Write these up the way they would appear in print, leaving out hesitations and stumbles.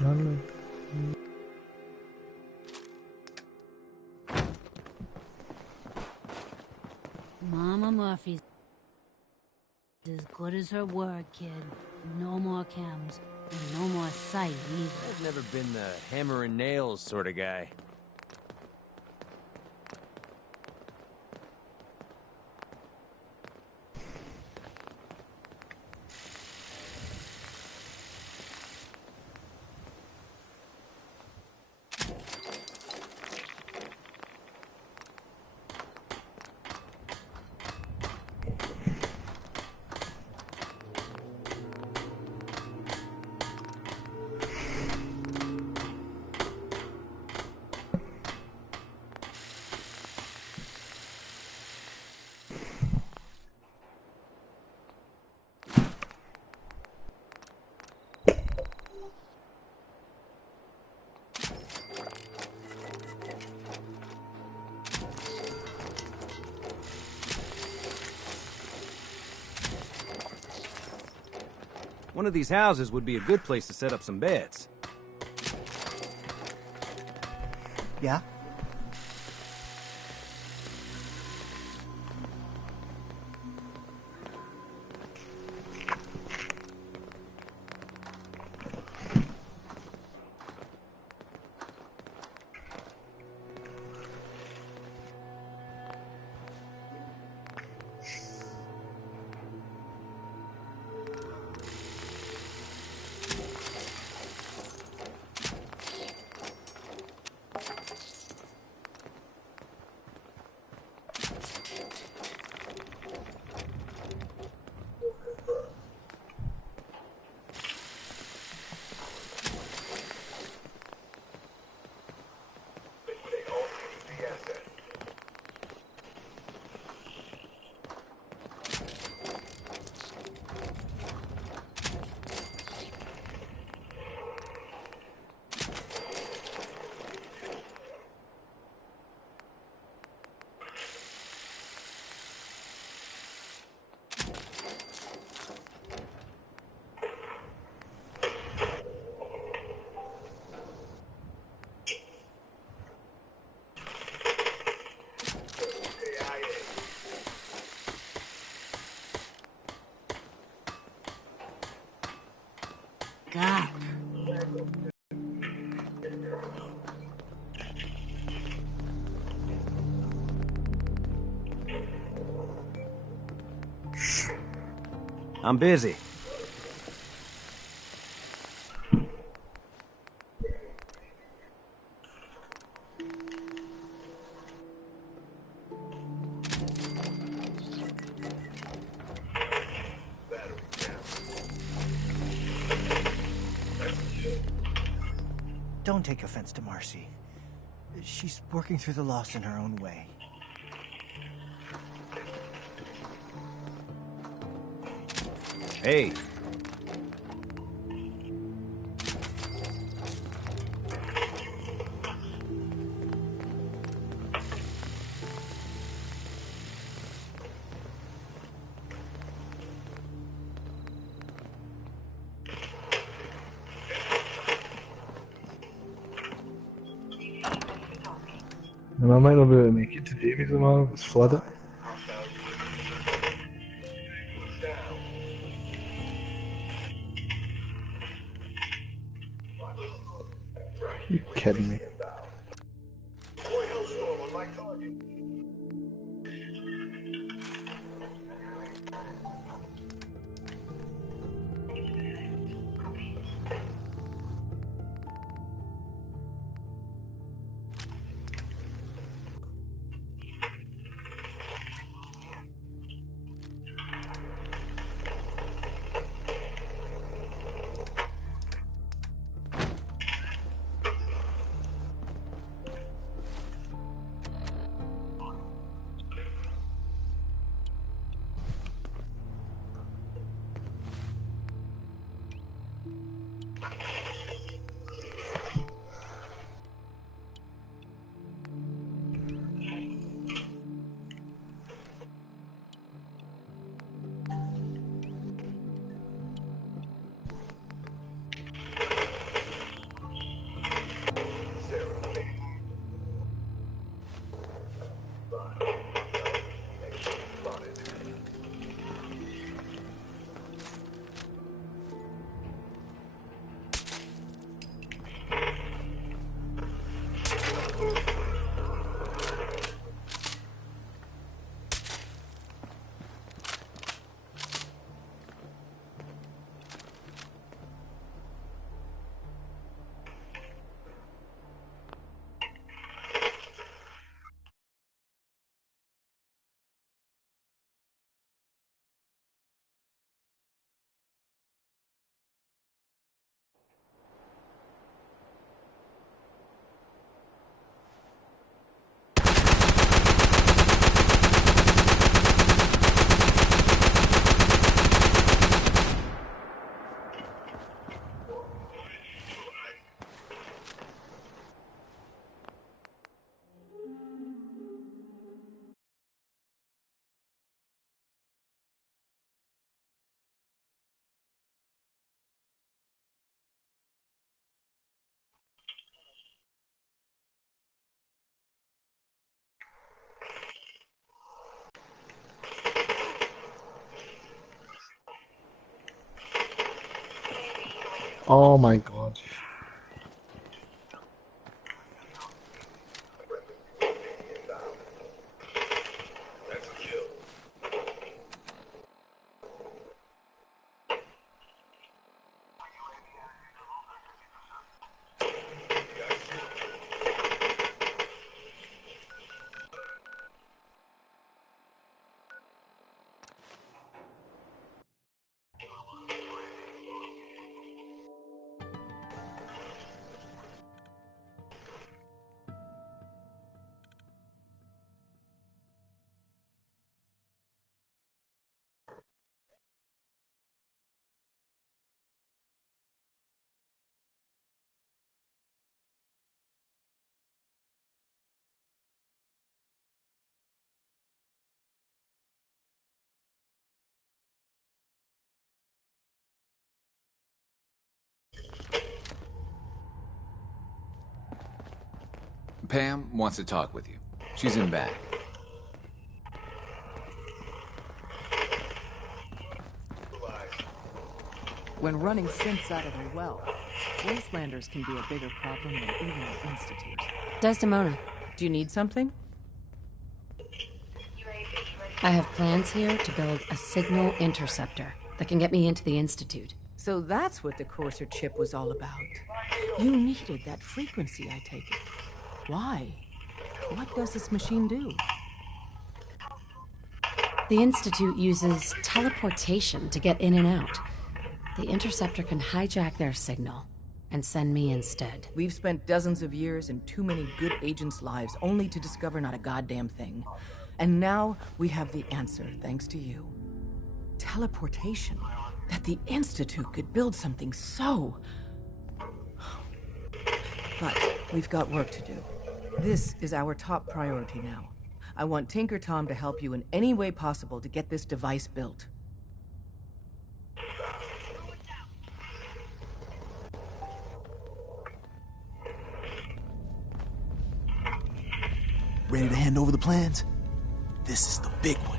None. Mama Murphy's as good as her word, kid. No more chems, and no more sight either. I've never been the hammer and nails sort of guy. One of these houses would be a good place to set up some beds. Yeah? God. I'm busy. Don't take offense to Marcy. She's working through the loss in her own way. Hey. And I might not be able to make it today because tomorrow it's flooded. You kidding me? Oh my god. Pam wants to talk with you. She's in back. When running synths out of their well, wastelanders can be a bigger problem than even the Institute. Desdemona, Do you need something? I have plans here to build a signal interceptor that can get me into the Institute. So that's what the Courser chip was all about. You needed that frequency, I take it. Why? What does this machine do? The Institute uses teleportation to get in and out. The interceptor can hijack their signal and send me instead. We've spent dozens of years and too many good agents' lives only to discover not a goddamn thing. And now we have the answer, thanks to you. Teleportation. That the Institute could build something so... But we've got work to do. This is our top priority now. I want Tinker Tom to help you in any way possible to get this device built. Ready to hand over the plans? This is the big one.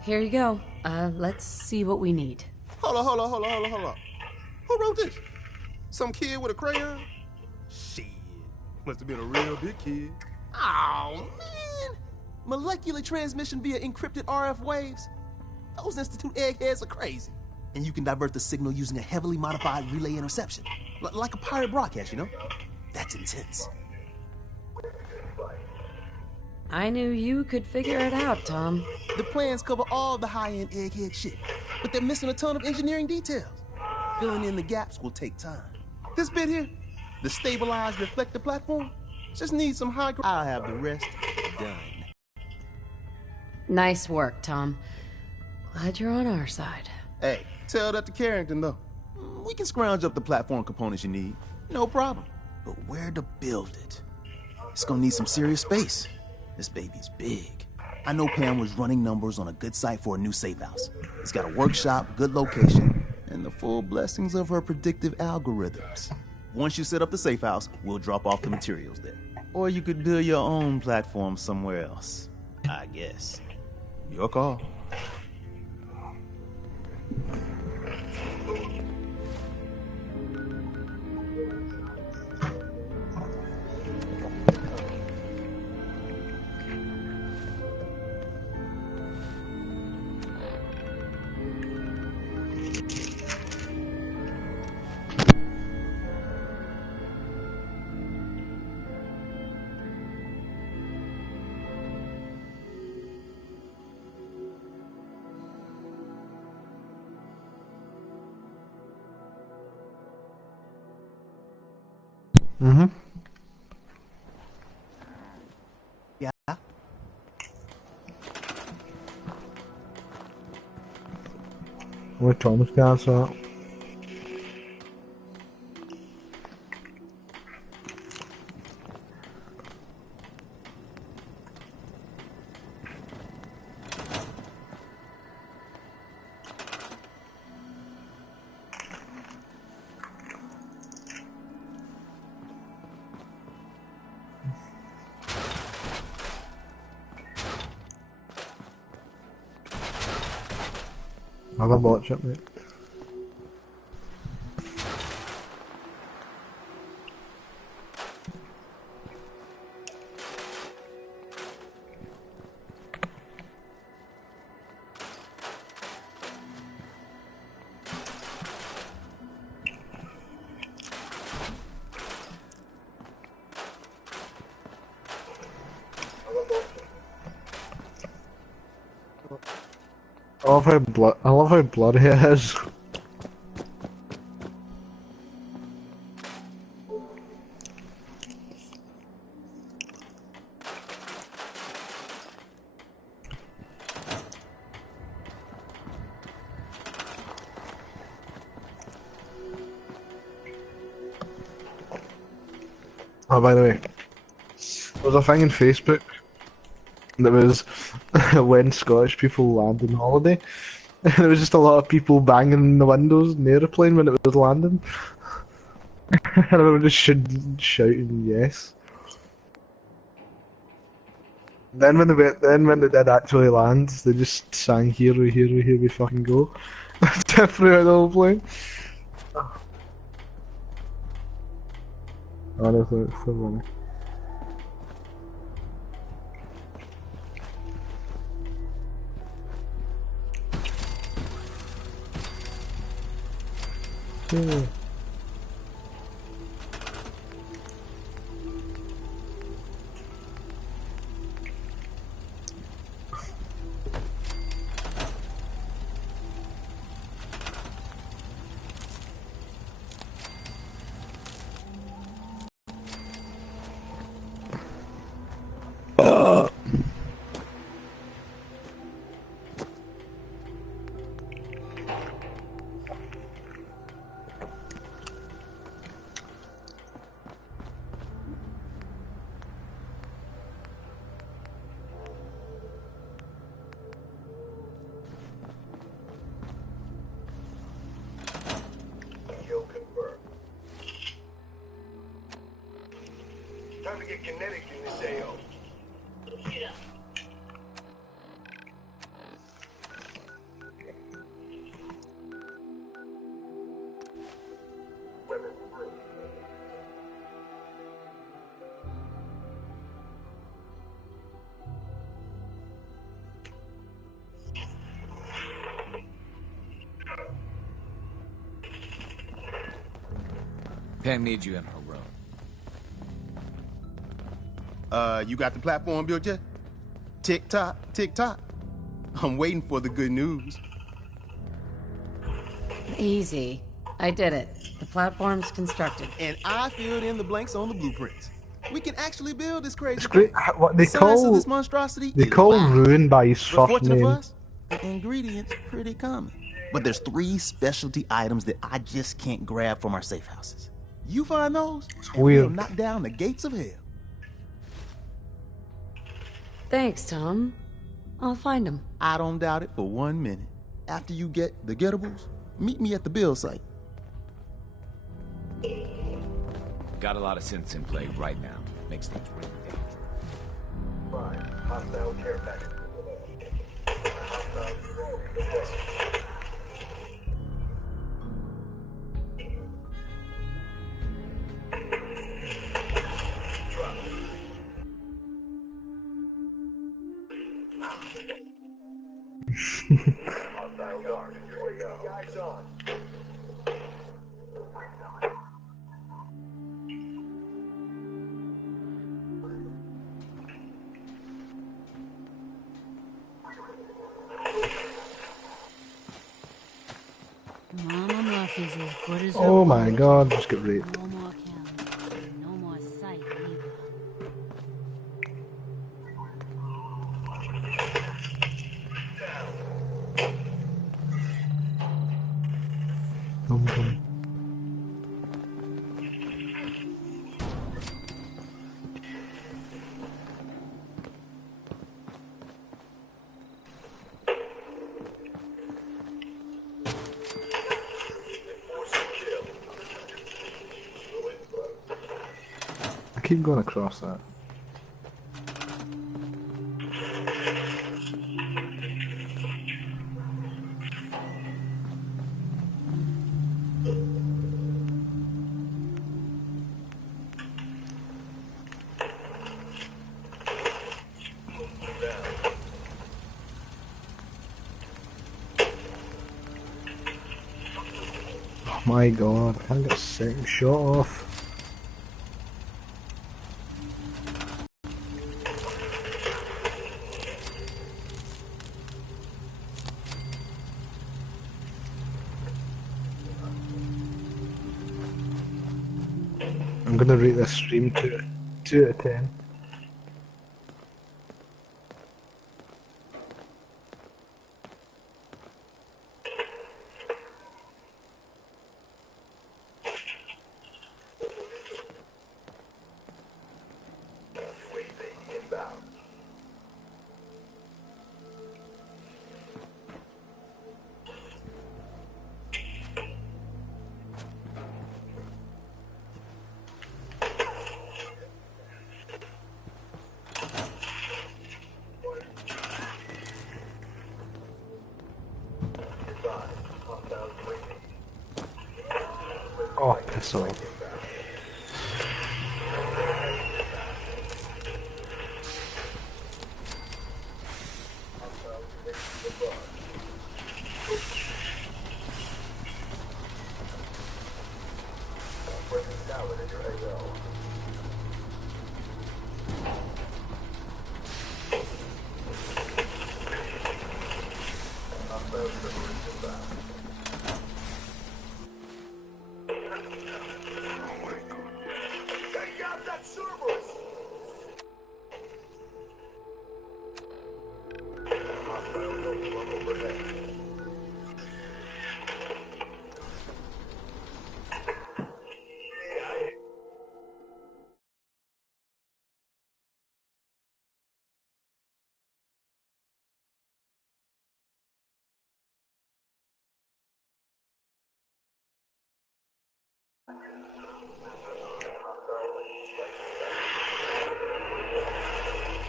Here you go. Let's see what we need. Hold on. Who wrote this? Some kid with a crayon? Shit. Must have been a real big kid. Oh, man. Molecular transmission via encrypted RF waves? Those Institute eggheads are crazy. And you can divert the signal using a heavily modified relay interception. Like a pirate broadcast, you know? That's intense. I knew you could figure it out, Tom. The plans cover all the high-end egghead shit, but they're missing a ton of engineering details. Filling in the gaps will take time. This bit here, the stabilized reflector platform, just needs some high... I'll have the rest done. Nice work, Tom. Glad you're on our side. Hey, tell that to Carrington, though. We can scrounge up the platform components you need. No problem. But where to build it? It's gonna need some serious space. This baby's big. I know Pam was running numbers on a good site for a new safe house. It's got a workshop, good location, and the full blessings of her predictive algorithms. Once you set up the safe house, we'll drop off the materials there. Or you could build your own platform somewhere else, I guess. Your call. Mhm. Ja? Wo ist Thomas Gas? I'll have a watch it, mate. I love how bloody it is. Oh, by the way, there was a thing in Facebook that was when Scottish people land on holiday. And there was just a lot of people banging the windows in the aeroplane when it was landing. And I remember just shouting yes. Then when they did actually land, they just sang "Here we fucking go" throughout the whole plane. Honestly, it's so funny. Yeah. Time to get kinetic in this AO. Yeah. Pam needs you in her room. You got the platform built yet? Tick tock, tick tock. I'm waiting for the good news. Easy. I did it. The platform's constructed. And I filled in the blanks on the blueprints. We can actually build this crazy It's great. thing. What they The science of call this monstrosity they is call wild. Ruin by his But first fortunate for name. us, the ingredients pretty common. But there's 3 specialty items that I just can't grab from our safe houses. You find those, and we'll weird. knock down the gates of hell. Thanks, Tom. I'll find him. I don't doubt it for 1 minute. After you get the getables, meet me at the build site. Got a lot of synths in play right now. Makes things really dangerous. Fine. Hostile care package. Hostile Hostile guard. Guys on. Mama Murphy's as good as her Oh my word. god, just get raped. No more cams. And no more sight either. Dum dum. I keep going across that. my god, I can't get a second shot off. I'm gonna rate this stream 2 out of 10. Oh, piss off.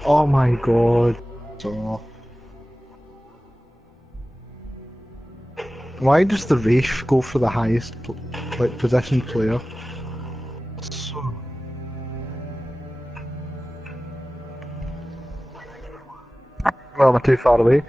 Oh my god. So... Why does the Wraith go for the highest positioned player? So... Well, am I too far away?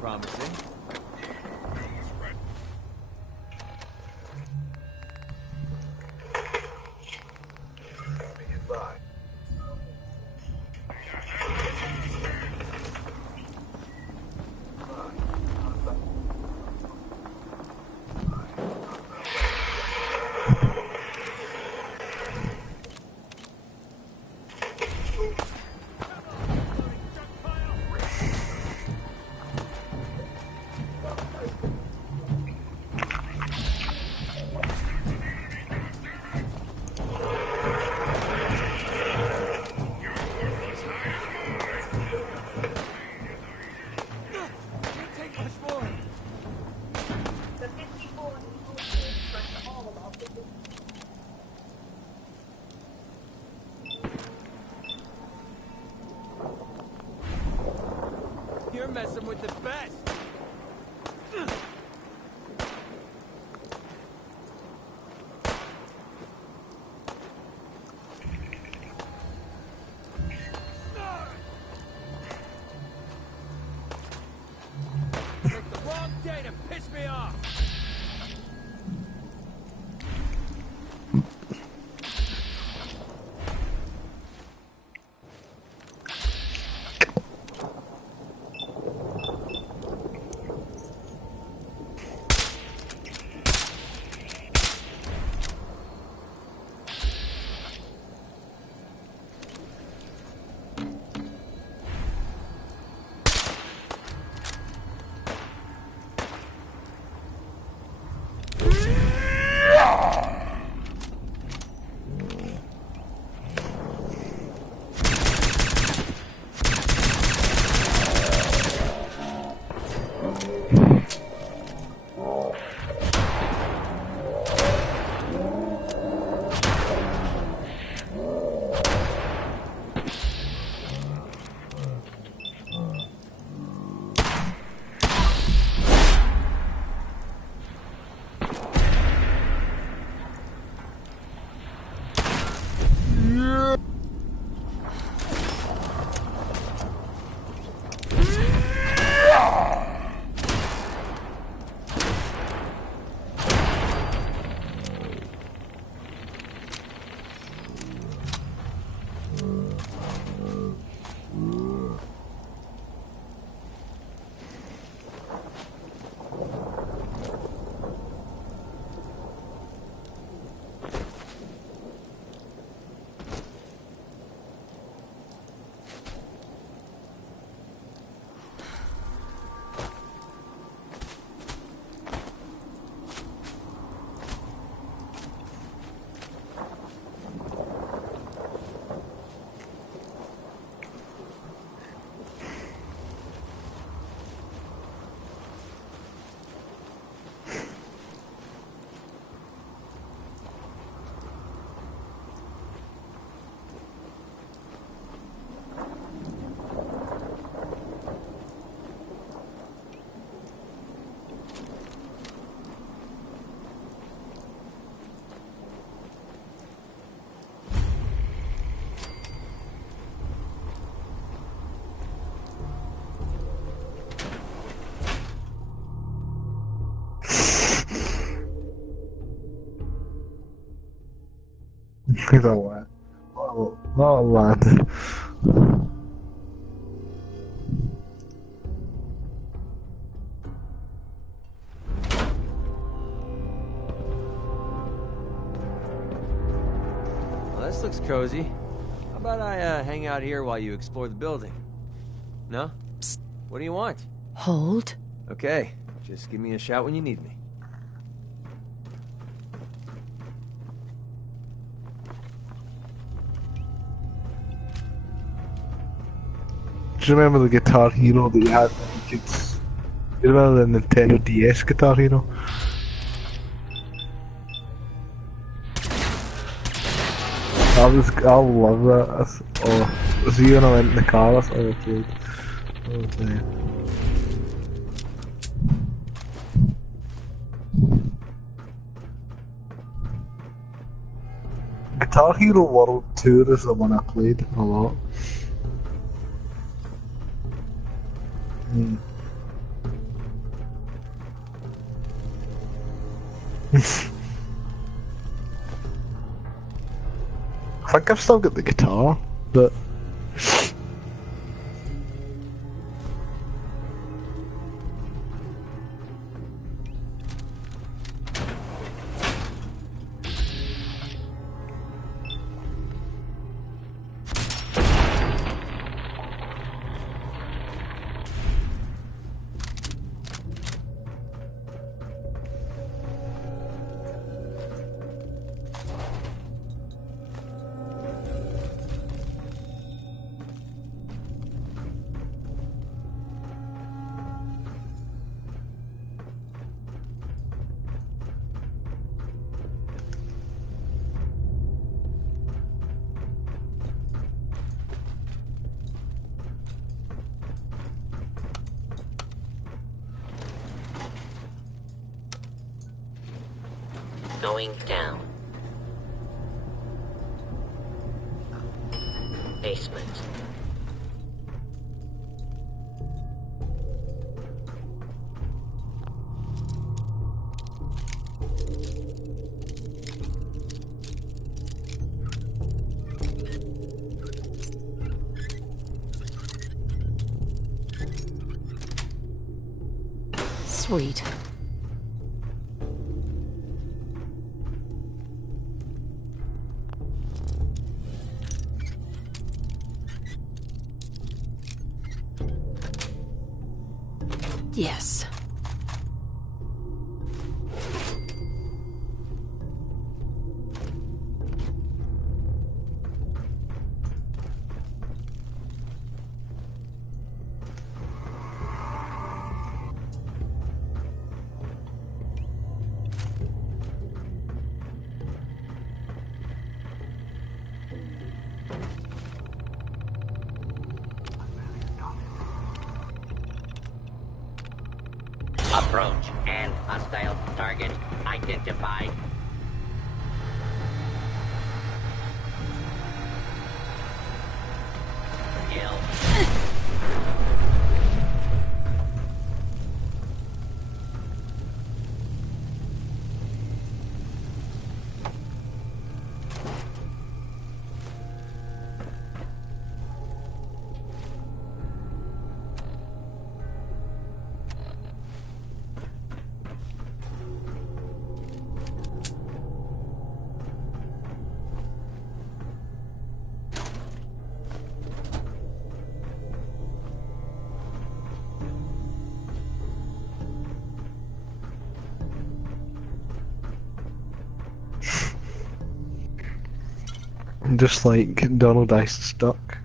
Promising. You're messing with the best. Picked the wrong day to piss me off. He's a lad. Not a lad. Well, this looks cozy. How about I hang out here while you explore the building? No? Psst. What do you want? Hold. Okay, just give me a shout when you need me. Do you remember the Guitar Hero that you had when you could... You remember the Nintendo DS Guitar Hero? I love that. Oh, see when I went in the car, that's all I played. All the time. Guitar Hero World Tour is the one I played a lot. I think I've still got the guitar, but Going down. Basement. Sweet. Yes. Approach and hostile target identified. Kill. just like Donald Ice Duck.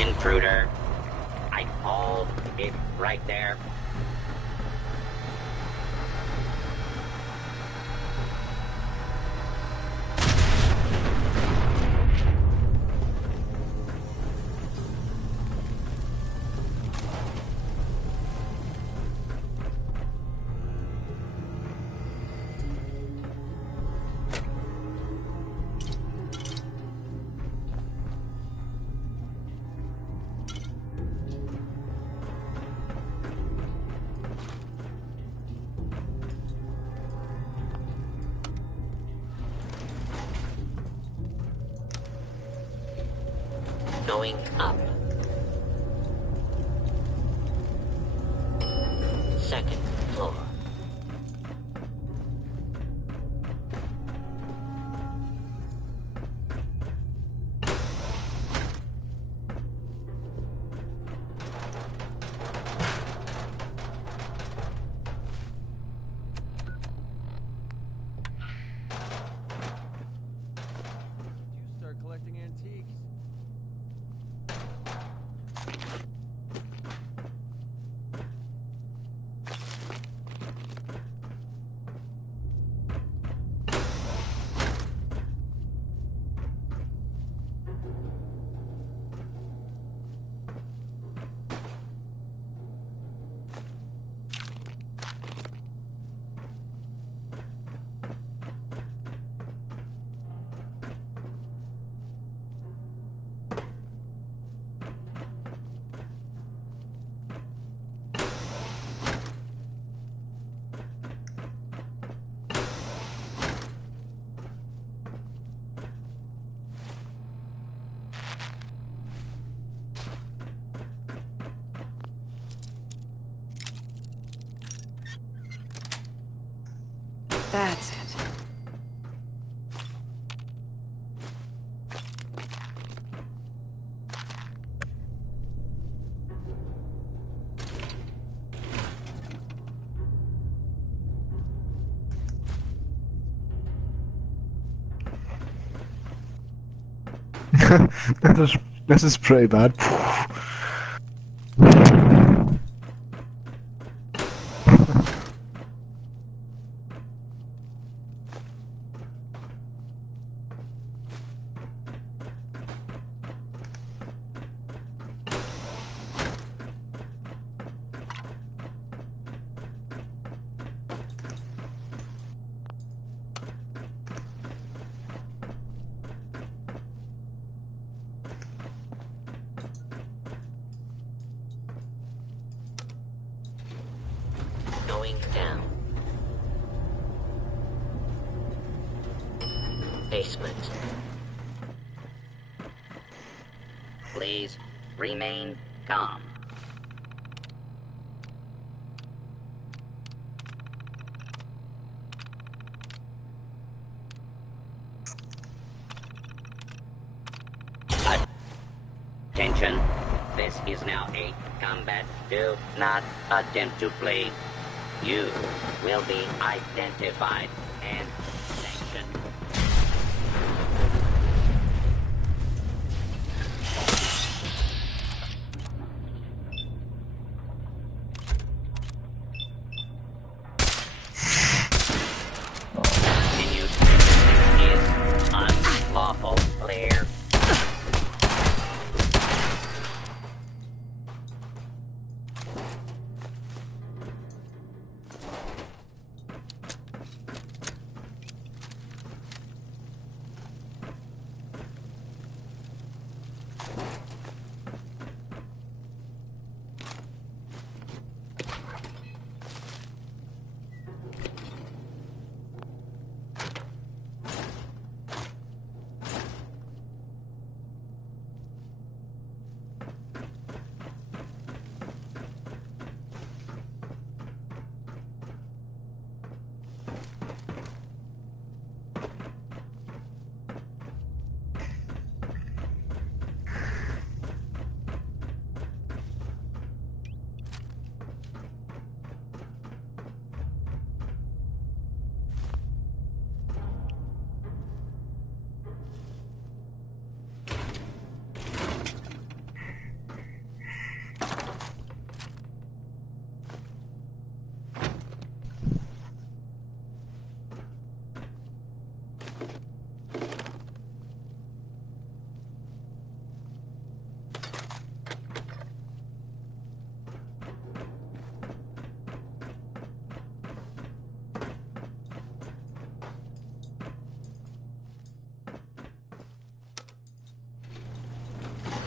Intruder. I called it right there. Going up. Second floor. You start collecting antiques. That's it. This is pretty bad. Going down. Basement. Please remain calm. Attention. This is now a combat. Do not attempt to flee. You will be identified and sanctioned. Continued is unlawful. Clear.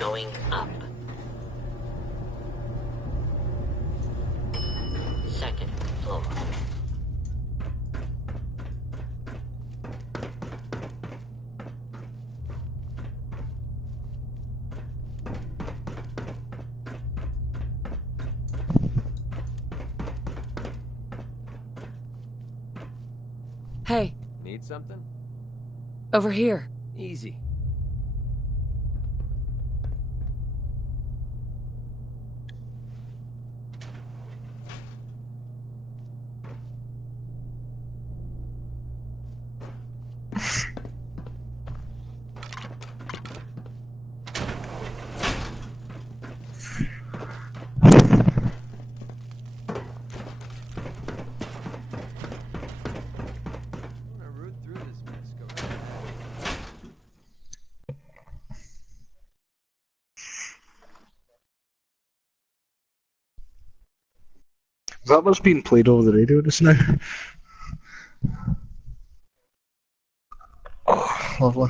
going up. Second floor. Hey, Need something? over here. Easy. Is that what's being played over the radio just now? Oh, lovely.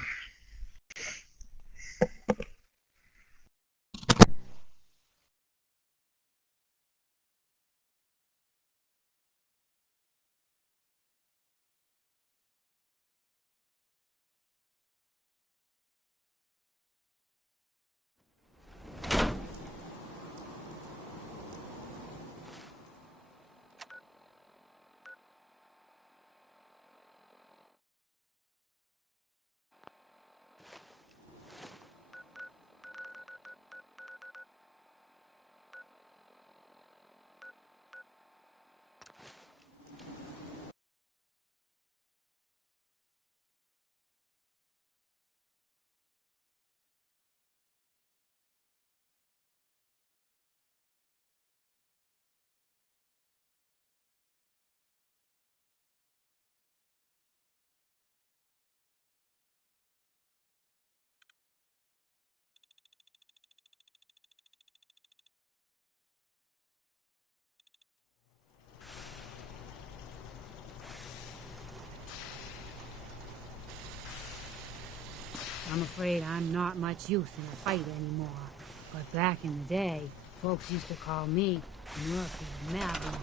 I'm afraid I'm not much use in a fight anymore. But back in the day, folks used to call me Murphy Madeline.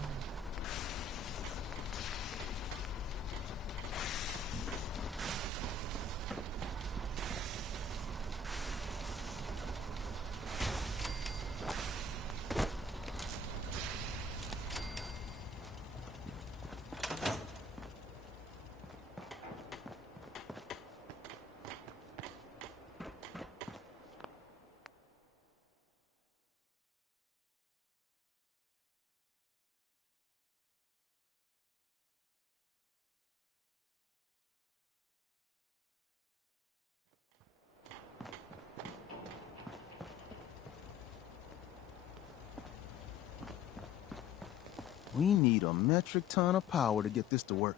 We need a metric ton of power to get this to work.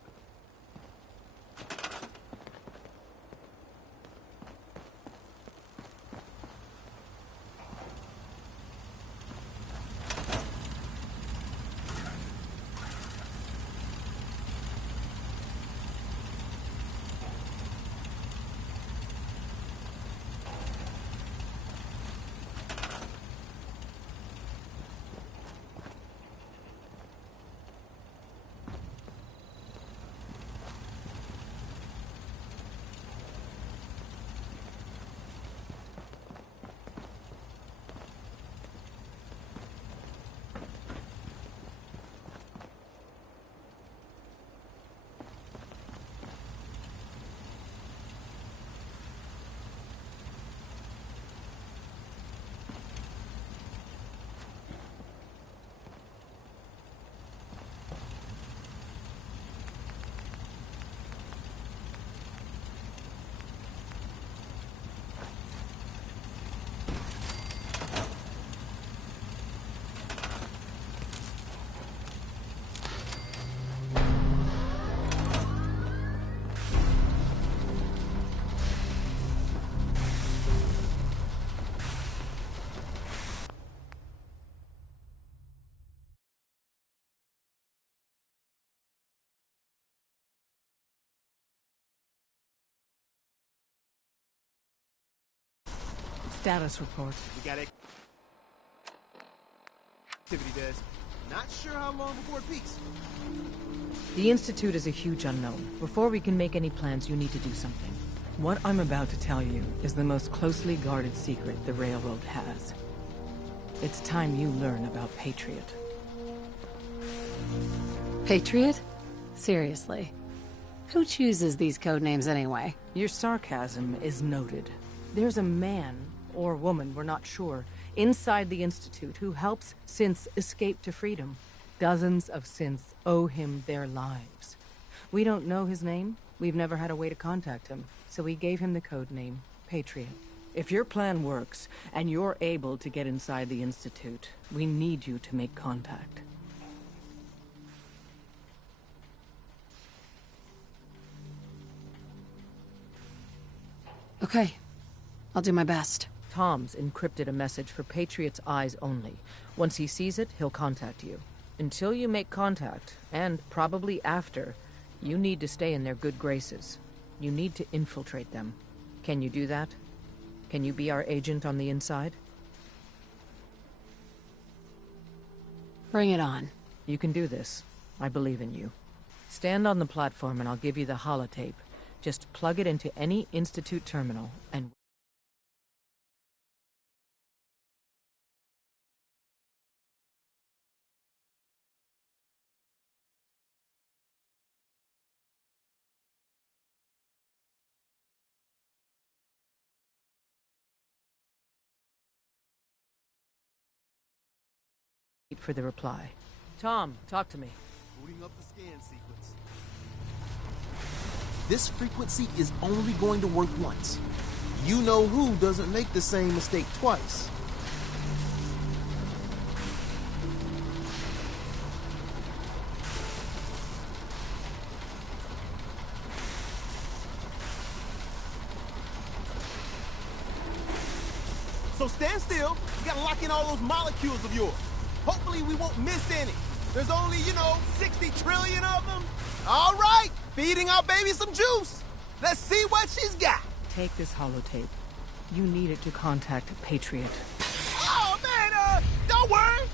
Status report. We got activity desk. Not sure how long before it peaks. The Institute is a huge unknown. Before we can make any plans, you need to do something. What I'm about to tell you is the most closely guarded secret the Railroad has. It's time you learn about Patriot. Patriot? Seriously. Who chooses these code names anyway? Your sarcasm is noted. There's a man, or woman, we're not sure, inside the Institute who helps synths escape to freedom. Dozens of synths owe him their lives. We don't know his name. We've never had a way to contact him, so we gave him the code name, Patriot. If your plan works, and you're able to get inside the Institute, we need you to make contact. Okay. I'll do my best. Tom's encrypted a message for Patriot's eyes only. Once he sees it, he'll contact you. Until you make contact, and probably after, you need to stay in their good graces. You need to infiltrate them. Can you do that? Can you be our agent on the inside? Bring it on. You can do this. I believe in you. Stand on the platform and I'll give you the holotape. Just plug it into any Institute terminal and... for the reply. Tom, talk to me. Booting up the scan sequence. This frequency is only going to work once. You know who doesn't make the same mistake twice. So stand still. You gotta lock in all those molecules of yours. Hopefully we won't miss any. There's only, 60 trillion of them. All right, feeding our baby some juice. Let's see what she's got. Take this holotape. You need it to contact Patriot. Oh, man, don't worry.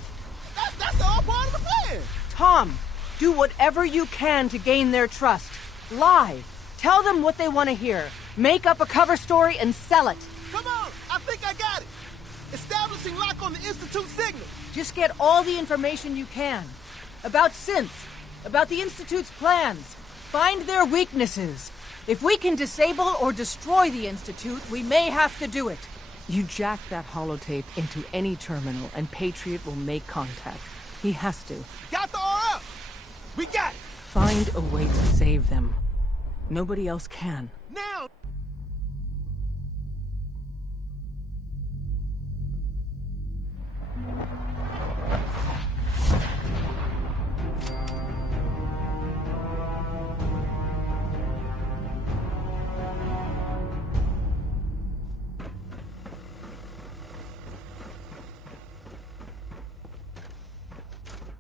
That's all part of the plan. Tom, do whatever you can to gain their trust. Lie. Tell them what they want to hear. Make up a cover story and sell it. Come on, I think I got it. Establishing lock on the Institute signal. Just get all the information you can. About synths, about the Institute's plans. Find their weaknesses. If we can disable or destroy the Institute, we may have to do it. You jack that holotape into any terminal and Patriot will make contact. He has to. Got the RF! We got it! Find a way to save them. Nobody else can. Now!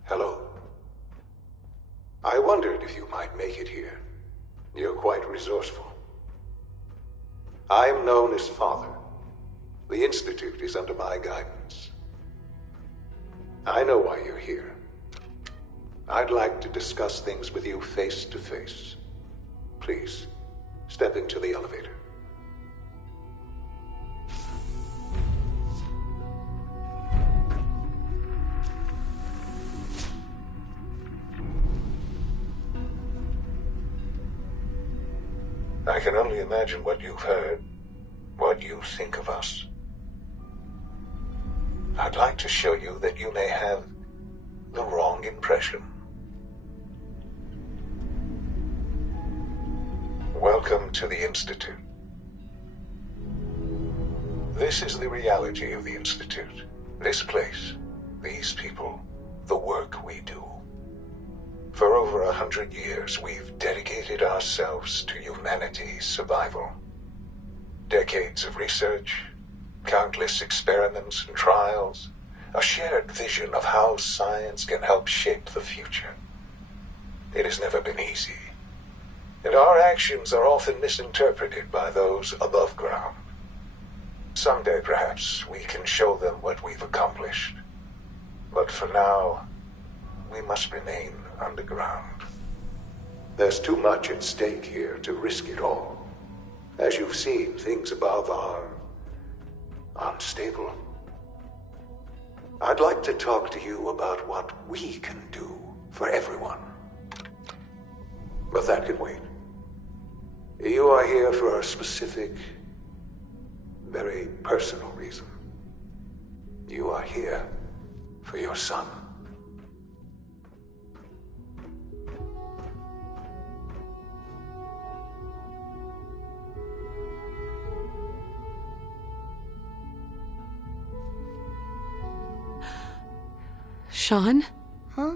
Hello. I wondered if you might make it here. You're quite resourceful. I'm known as Father. The Institute is under my guidance. I know why you're here. I'd like to discuss things with you face to face. Please, step into the elevator. I can only imagine what you've heard, what you think of us. I'd like to show you that you may have the wrong impression. Welcome to the Institute. This is the reality of the Institute. This place, these people, the work we do. For over 100 years, we've dedicated ourselves to humanity's survival. Decades of research, countless experiments and trials, a shared vision of how science can help shape the future. It has never been easy, and our actions are often misinterpreted by those above ground. Someday, perhaps, we can show them what we've accomplished. But for now, we must remain underground. There's too much at stake here to risk it all. As you've seen, things above are unstable. I'd like to talk to you about what we can do for everyone. But that can wait. You are here for a specific, very personal reason. You are here for your son. Sean? Huh?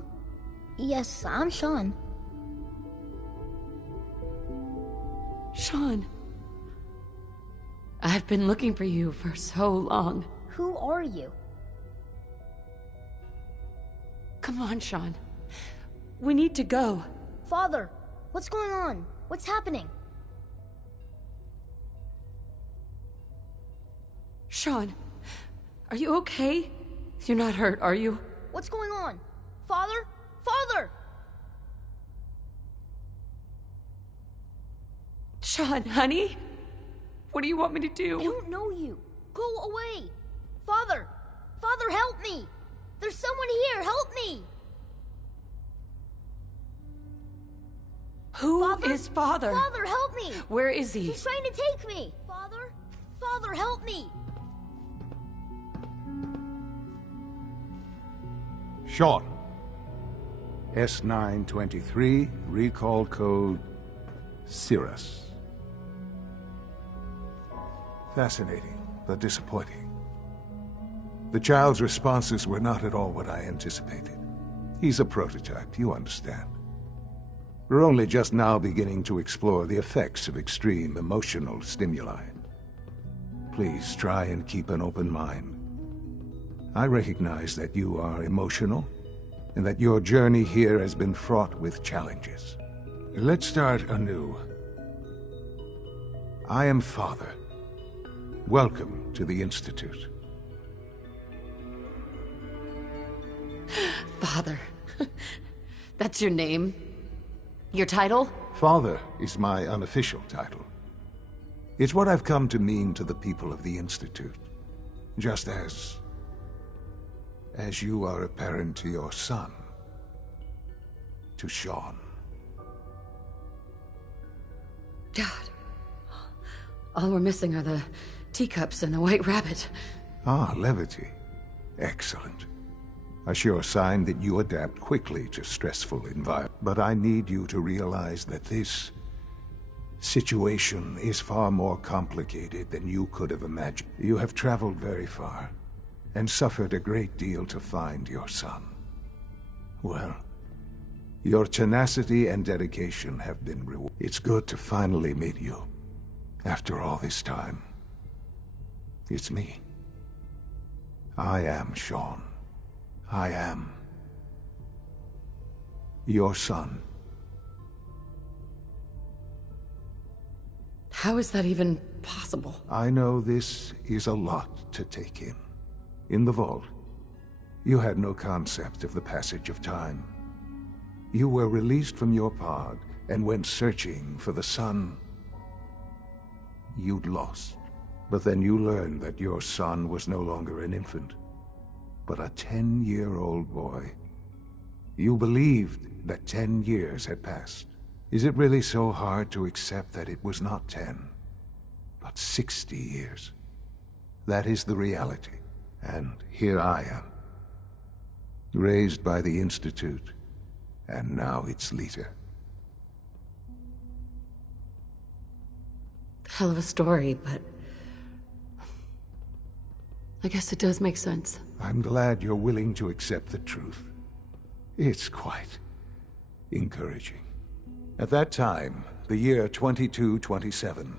Yes, I'm Sean. Sean. I've been looking for you for so long. Who are you? Come on, Sean. We need to go. Father, what's going on? What's happening? Sean, are you okay? You're not hurt, are you? What's going on? Father? Father! Sean, honey? What do you want me to do? I don't know you. Go away. Father! Father, help me! There's someone here! Help me! Who is Father? Father, help me! Where is he? He's trying to take me! Father? Father, help me! Sean. S923, recall code Cirrus. Fascinating, but disappointing. The child's responses were not at all what I anticipated. He's a prototype, you understand. We're only just now beginning to explore the effects of extreme emotional stimuli. Please try and keep an open mind. I recognize that you are emotional, and that your journey here has been fraught with challenges. Let's start anew. I am Father. Welcome to the Institute. Father. That's your name? Your title? Father is my unofficial title. It's what I've come to mean to the people of the Institute. Just as you are a parent to your son. To Sean. God. All we're missing are the teacups and the white rabbit. Ah, levity. Excellent. A sure sign that you adapt quickly to stressful environments. But I need you to realize that this situation is far more complicated than you could have imagined. You have traveled very far, and suffered a great deal to find your son. Well, your tenacity and dedication have been rewarded. It's good to finally meet you, after all this time. It's me. I am Sean. I am your son. How is that even possible? I know this is a lot to take in. In the vault, you had no concept of the passage of time. You were released from your pod and went searching for the son you'd lost. But then you learned that your son was no longer an infant, but a 10-year-old boy. You believed that 10 years had passed. Is it really so hard to accept that it was not 10, but 60 years? That is the reality. And here I am, raised by the Institute, and now its leader. Hell of a story, but I guess it does make sense. I'm glad you're willing to accept the truth. It's quite encouraging. At that time, the year 2227,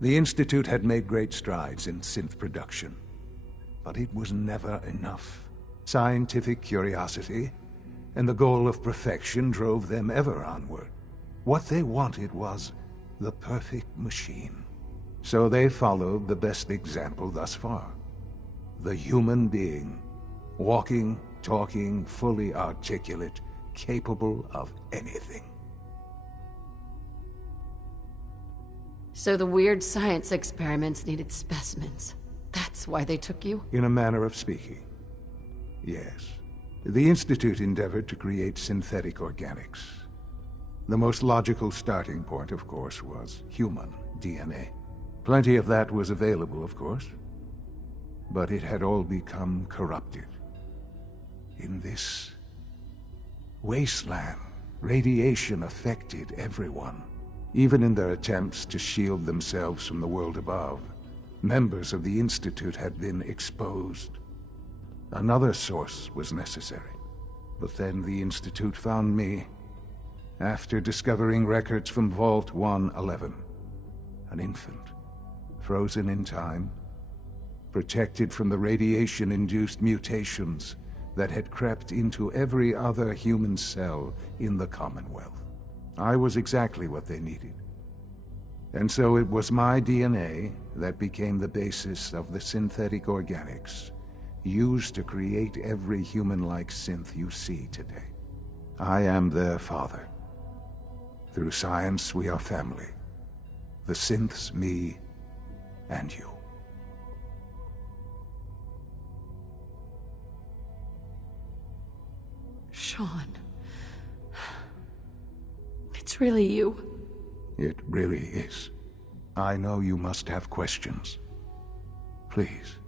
the Institute had made great strides in synth production. But it was never enough. Scientific curiosity and the goal of perfection drove them ever onward. What they wanted was the perfect machine. So they followed the best example thus far. The human being, walking, talking, fully articulate, capable of anything. So the weird science experiments needed specimens. That's why they took you? In a manner of speaking, yes. The Institute endeavored to create synthetic organics. The most logical starting point, of course, was human DNA. Plenty of that was available, of course. But it had all become corrupted. In this wasteland, radiation affected everyone. Even in their attempts to shield themselves from the world above, members of the Institute had been exposed. Another source was necessary. But then the Institute found me, after discovering records from Vault 111. An infant, frozen in time, protected from the radiation-induced mutations that had crept into every other human cell in the Commonwealth. I was exactly what they needed. And so it was my DNA that became the basis of the synthetic organics used to create every human-like synth you see today. I am their father. Through science, we are family. The synths, me, and you. Sean. It's really you. It really is. I know you must have questions. Please.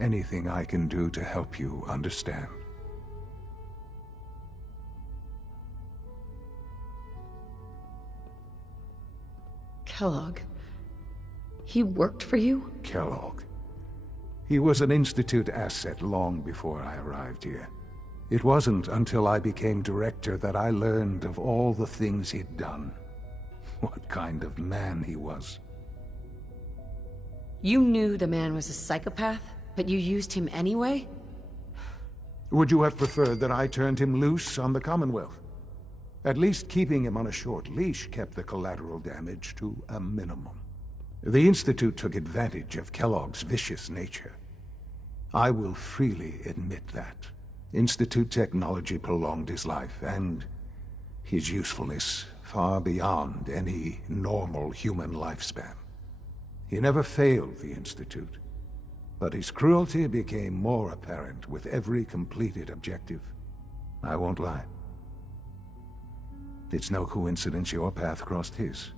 Anything I can do to help you understand. Kellogg. He worked for you? Kellogg. He was an Institute asset long before I arrived here. It wasn't until I became director that I learned of all the things he'd done. What kind of man he was. You knew the man was a psychopath, but you used him anyway? Would you have preferred that I turned him loose on the Commonwealth? At least keeping him on a short leash kept the collateral damage to a minimum. The Institute took advantage of Kellogg's vicious nature. I will freely admit that. Institute technology prolonged his life, and his usefulness far beyond any normal human lifespan. He never failed the Institute, but his cruelty became more apparent with every completed objective. I won't lie. It's no coincidence your path crossed his.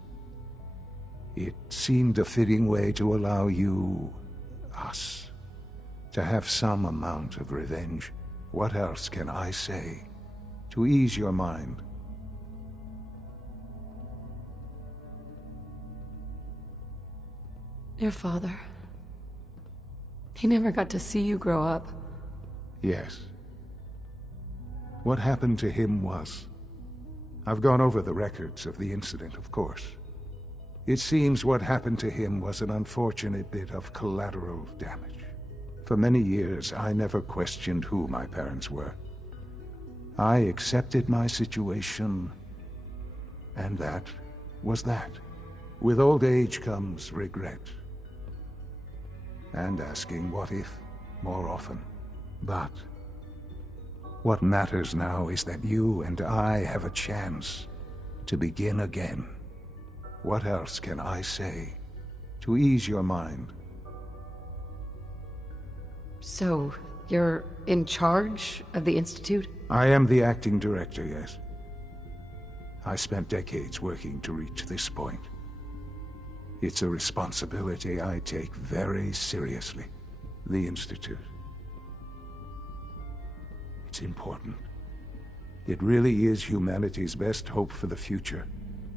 It seemed a fitting way to allow you, us, to have some amount of revenge. What else can I say to ease your mind? Your father. He never got to see you grow up. Yes. What happened to him was... I've gone over the records of the incident, of course. It seems what happened to him was an unfortunate bit of collateral damage. For many years, I never questioned who my parents were. I accepted my situation, and that was that. With old age comes regret. And asking what if more often. But what matters now is that you and I have a chance to begin again. What else can I say to ease your mind? So, you're in charge of the Institute? I am the acting director, yes. I spent decades working to reach this point. It's a responsibility I take very seriously. The Institute. It's important. It really is humanity's best hope for the future,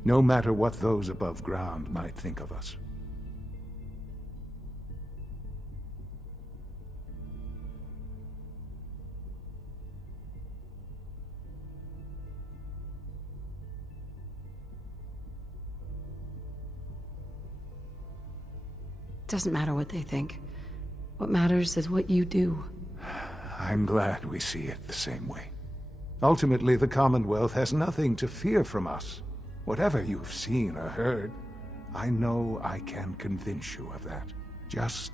no matter what those above ground might think of us. Doesn't matter what they think. What matters is what you do. I'm glad we see it the same way. Ultimately, the Commonwealth has nothing to fear from us. Whatever you've seen or heard, I know I can convince you of that. Just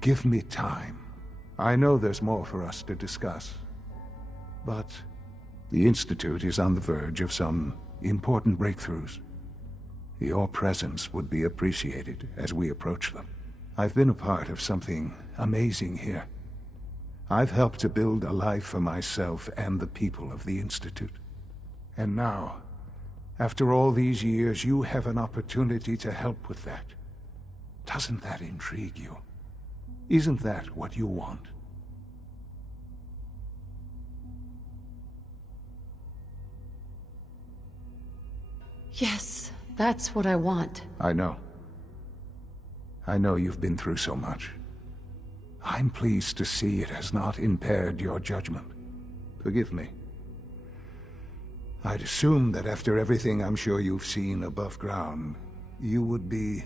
give me time. I know there's more for us to discuss. But the Institute is on the verge of some important breakthroughs. Your presence would be appreciated as we approach them. I've been a part of something amazing here. I've helped to build a life for myself and the people of the Institute. And now, after all these years, you have an opportunity to help with that. Doesn't that intrigue you? Isn't that what you want? Yes, that's what I want. I know. I know you've been through so much. I'm pleased to see it has not impaired your judgment. Forgive me. I'd assumed that after everything I'm sure you've seen above ground, you would be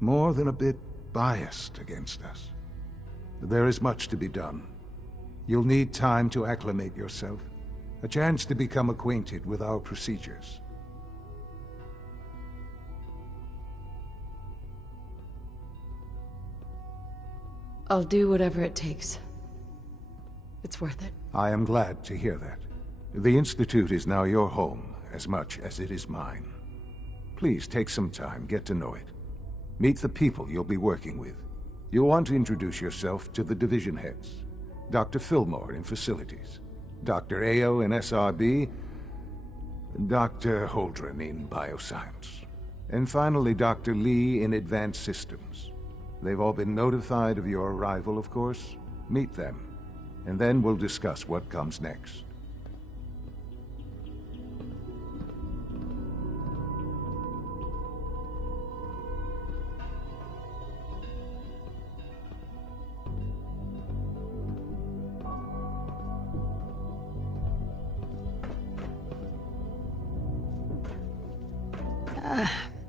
more than a bit biased against us. There is much to be done. You'll need time to acclimate yourself, a chance to become acquainted with our procedures. I'll do whatever it takes. It's worth it. I am glad to hear that. The Institute is now your home, as much as it is mine. Please take some time, get to know it. Meet the people you'll be working with. You'll want to introduce yourself to the division heads. Dr. Fillmore in Facilities, Dr. Ayo in SRB, Dr. Holdren in Bioscience, and finally Dr. Lee in Advanced Systems. They've all been notified of your arrival, of course. Meet them, and then we'll discuss what comes next.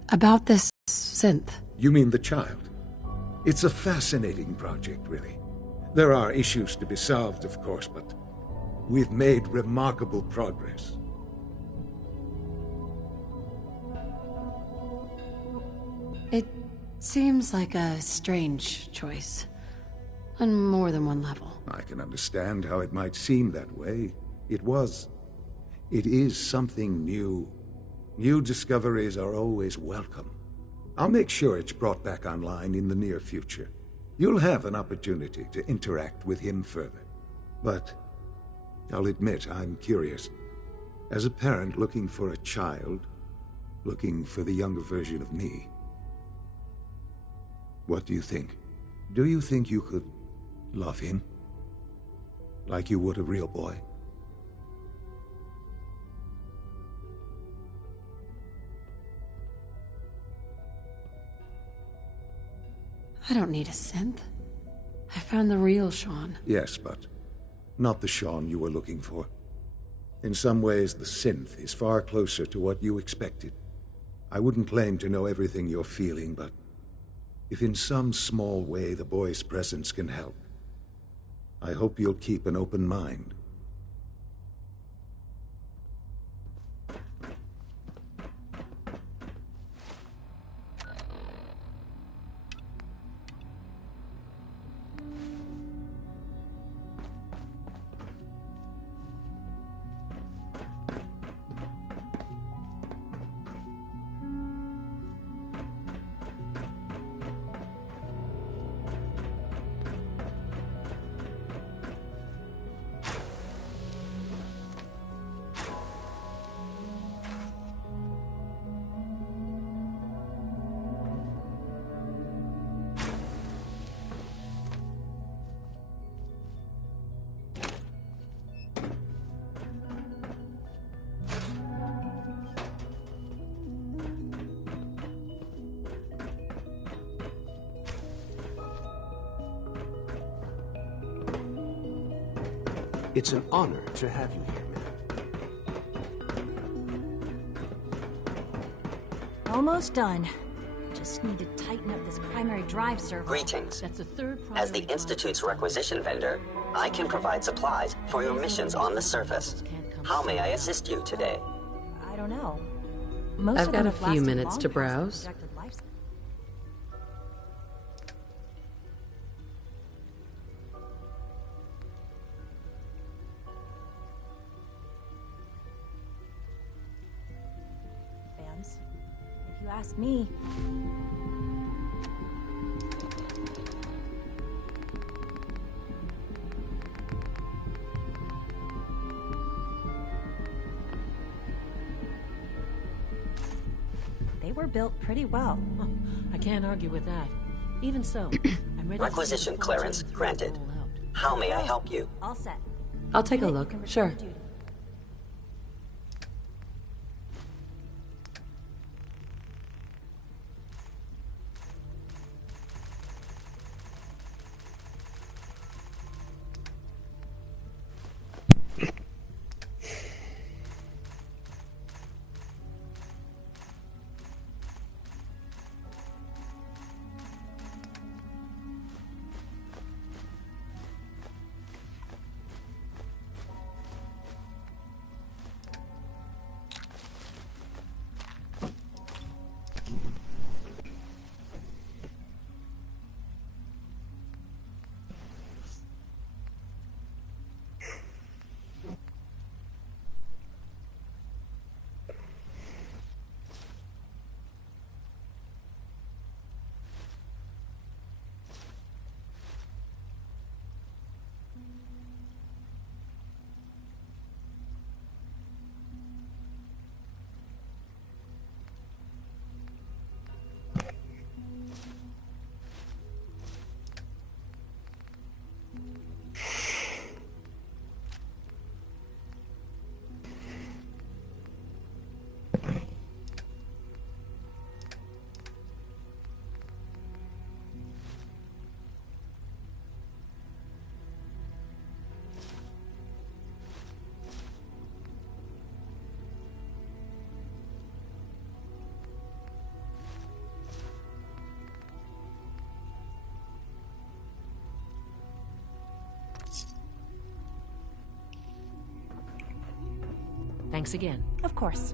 About this synth. You mean the child? It's a fascinating project, really. There are issues to be solved, of course, but we've made remarkable progress. It seems like a strange choice. On more than one level. I can understand how it might seem that way. It is something new. New discoveries are always welcome. I'll make sure it's brought back online in the near future. You'll have an opportunity to interact with him further. But I'll admit I'm curious. As a parent looking for a child, looking for the younger version of me, what do you think? Do you think you could love him? Like you would a real boy? I don't need a synth. I found the real Sean. Yes, but not the Sean you were looking for. In some ways, the synth is far closer to what you expected. I wouldn't claim to know everything you're feeling, but if in some small way the boy's presence can help, I hope you'll keep an open mind. It's an honor to have you here, man. Almost done. Just need to tighten up this primary drive servo. Greetings. That's a third As the Institute's requisition vendor, I can provide supplies for your missions on the surface. How may I assist you today? I don't know. Most I've of got them a have few lasted minutes long to past browse. their projected ask me. They were built pretty well. Oh, I can't argue with that. Even so, I'm ready. Requisition clearance granted. How may I help you? All set. I'll take a look. Sure. Thanks again. Of course.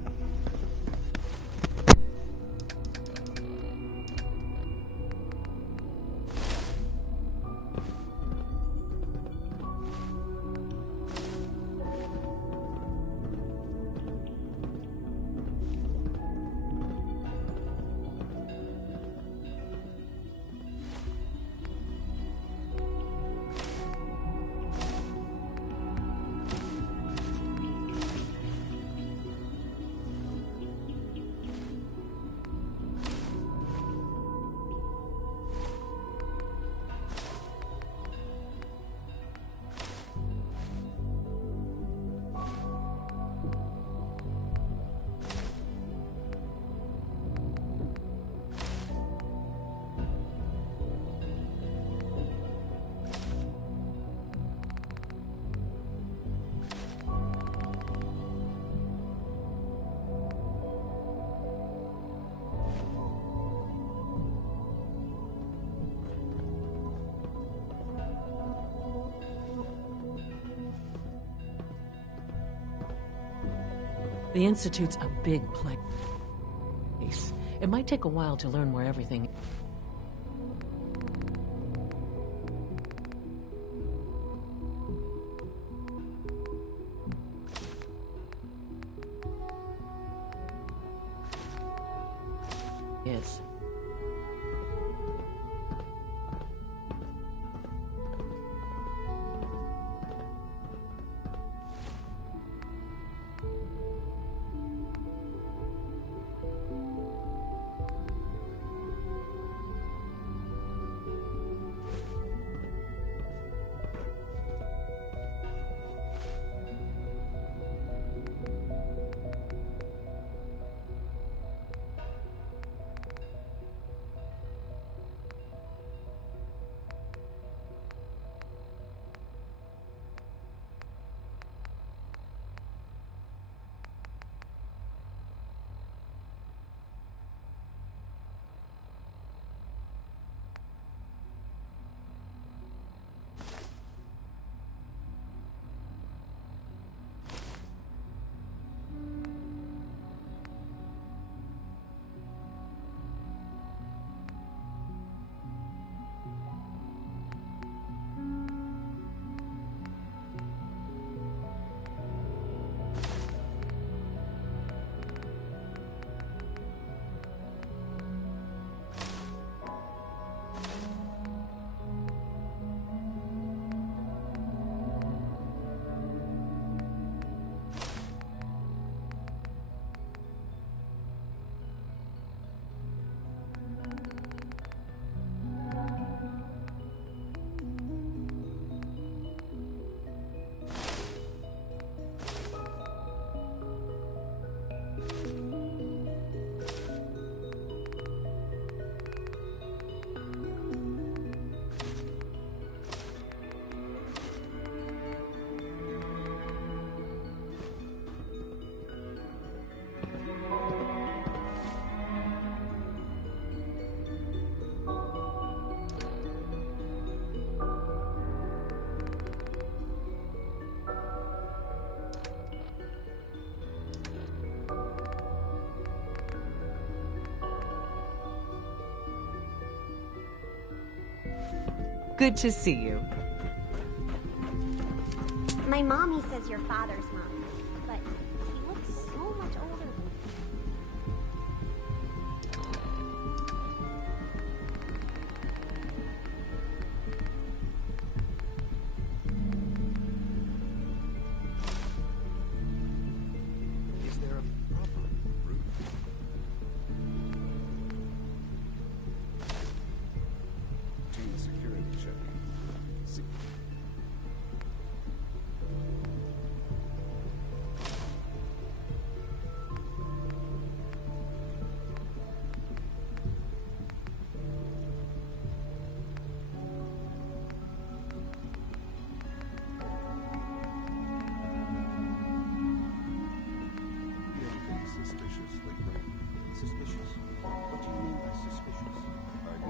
The Institute's a big place. It might take a while to learn where everything... is. Good to see you. My mommy says your father's mom, but he looks so much older. Is there a proper route? Team security checking.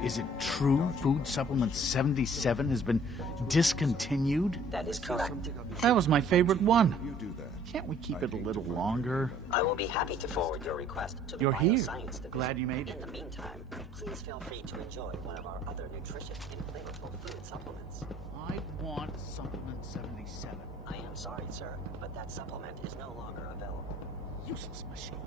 Is it true Food Supplement 77 has been discontinued? That is correct. That was my favorite one. Can't we keep it a little longer? I will be happy to forward your request to the You're here. Bioscience Division. Glad you made it. In the meantime, please feel free to enjoy one of our other nutritious and flavorful food supplements. I want Supplement 77. I am sorry, sir, but that supplement is no longer available. Useless machine.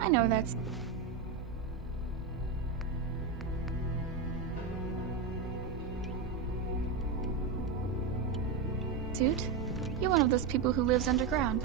I know that's... Dude, you're one of those people who lives underground.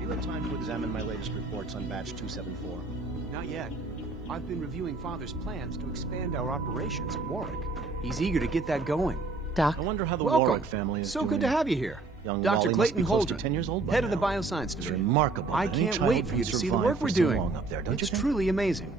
You had time to examine my latest reports on Batch 274? Not yet. I've been reviewing Father's plans to expand our operations at Warwick. He's eager to get that going. Doc? I wonder how the Welcome. Warwick family is So doing. good to have you here. Young Dr. Wally must Clayton be close to Holden, 10 years old by head of the now. Bioscience It's Division. remarkable I that any can't child wait for can you to see the survive work for we're so doing. long up there, don't It's you think? truly amazing.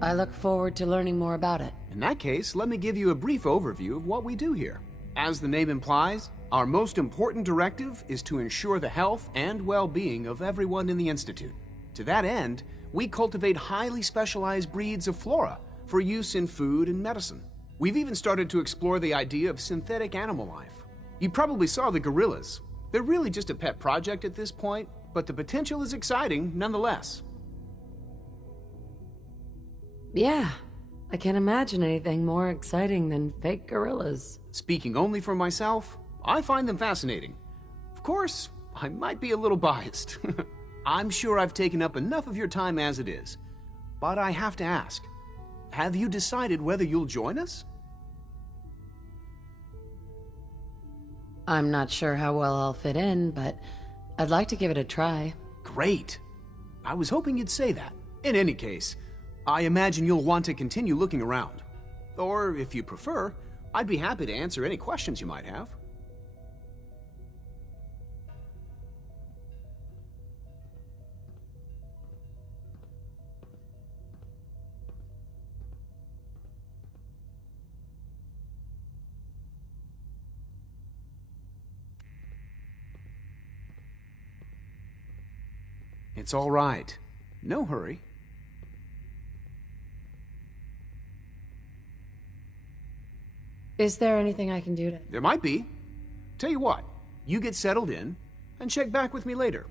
I look forward to learning more about it. In that case, let me give you a brief overview of what we do here. As the name implies, our most important directive is to ensure the health and well-being of everyone in the Institute. To that end, we cultivate highly specialized breeds of flora for use in food and medicine. We've even started to explore the idea of synthetic animal life. You probably saw the gorillas. They're really just a pet project at this point, but the potential is exciting nonetheless. Yeah, I can't imagine anything more exciting than fake gorillas. Speaking only for myself, I find them fascinating. Of course, I might be a little biased. I'm sure I've taken up enough of your time as it is. But I have to ask, have you decided whether you'll join us? I'm not sure how well I'll fit in, but I'd like to give it a try. Great. I was hoping you'd say that. In any case, I imagine you'll want to continue looking around. Or, if you prefer, I'd be happy to answer any questions you might have. It's all right. No hurry. Is there anything I can do to... There might be. Tell you what, you get settled in and check back with me later.